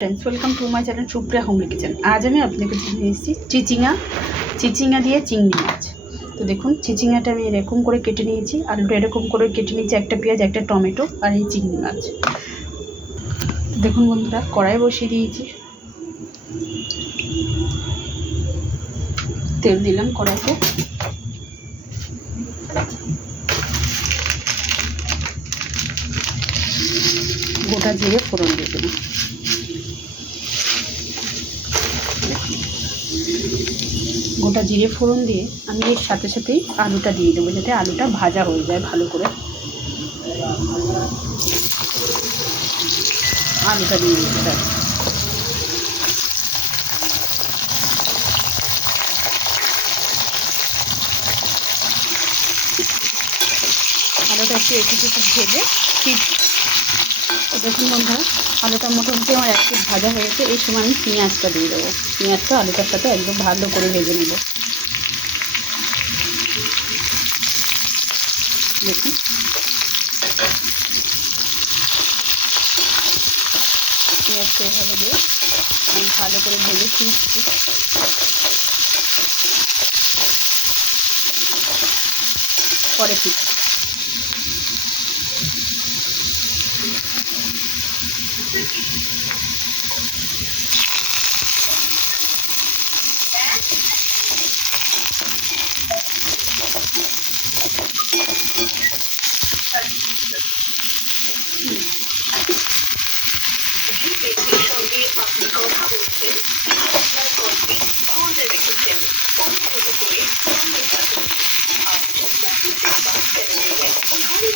Friends welcome to my channel Supriya homely kitchen. आज हमें अपने को चिचिंगा दिए चिंगड़ी माछ। तो देखो चिचिंगाटा मैं एरकम करे केटे निয়েছি, आलूटा एरकम करे केटे निয়েছি, एक पेঁয়াজ एक टमेटो और ये चिंगड़ी माछ। देखুন বন্ধুরা কড়াই বসিয়ে দিয়েছি, তেল দিলাম কড়াইতে, গোটা জিরে ফোড়ন দিয়ে দিলাম। গোটা জিরে ফোড়ন দিয়ে আমি এর সাথে সাথেই আলুটা দিয়ে দেবো, যাতে আলুটা ভাজা হয়ে যায় ভালো করে। আলুটা দিয়ে দিতে হবে, আলুটা একটু একটু ভেজে ঠিক। দেখুন বন্ধুরা আলুটা মোটামুটি আমার এক পিঠ ভাজা হয়ে গেছে। এই সময় আমি পেঁয়াজটা দিয়ে দেবো। পেঁয়াজটা আলুটার সাথে একদম ভালো করে ভেজে নেব। দেখুন পেঁয়াজটা এভাবে দিয়ে আমি ভালো করে ভেজে ফিরছি। পরে ফিরছি।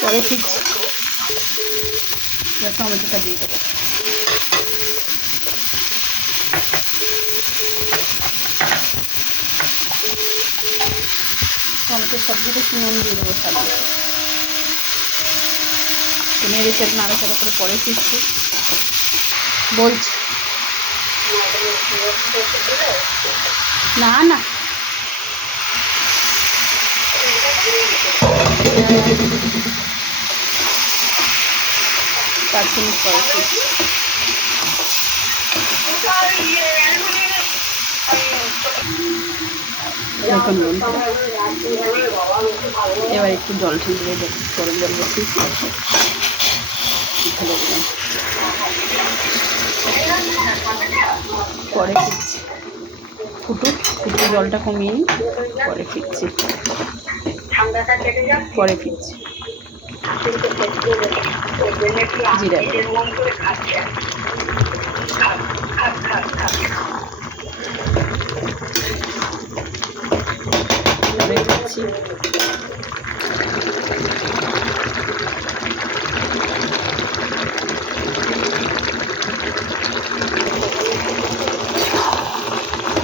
পরে ঠিক টমেটোটা দিয়ে দেবো। টমেটোর সবজিটা নুন দিয়ে দেবো সাথে, নেড়ে চেড়ে নাড়াচাড়া করে পরে ফিরছি। বলছি না না 5 মিনিট পরে ফিরছি। দেখুন এবার একটু জল ঠেলে দেবো, গরম জল বসিয়েছি, ঢেলে দিলাম। পরে ফিরছি, ফুটে জলটা কমিয়ে নিই, পরে ফিরছি। জিরা দিচ্ছি।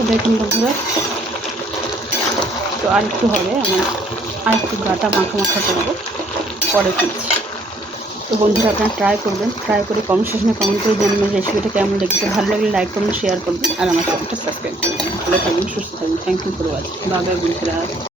দেখুন বন্ধুরা তো আরেকটু হবে, আমার আরেকটু গাটা মাখা করবো, পরে ফিরছি। তো বন্ধুরা আপনারা ট্রাই করবেন, ট্রাই করে কমেন্ট সেকশনে কমেন্ট করে জানাবেন রেসিপিটা কেমন লেগেছে। ভালো লাগলে লাইক করুন, শেয়ার করবেন আর আমার চ্যানেলটা সাবস্ক্রাইব করবেন। ভালো থাকবেন, সুস্থ থাকবেন। Thank you for watching. Bye bye বন্ধুরা।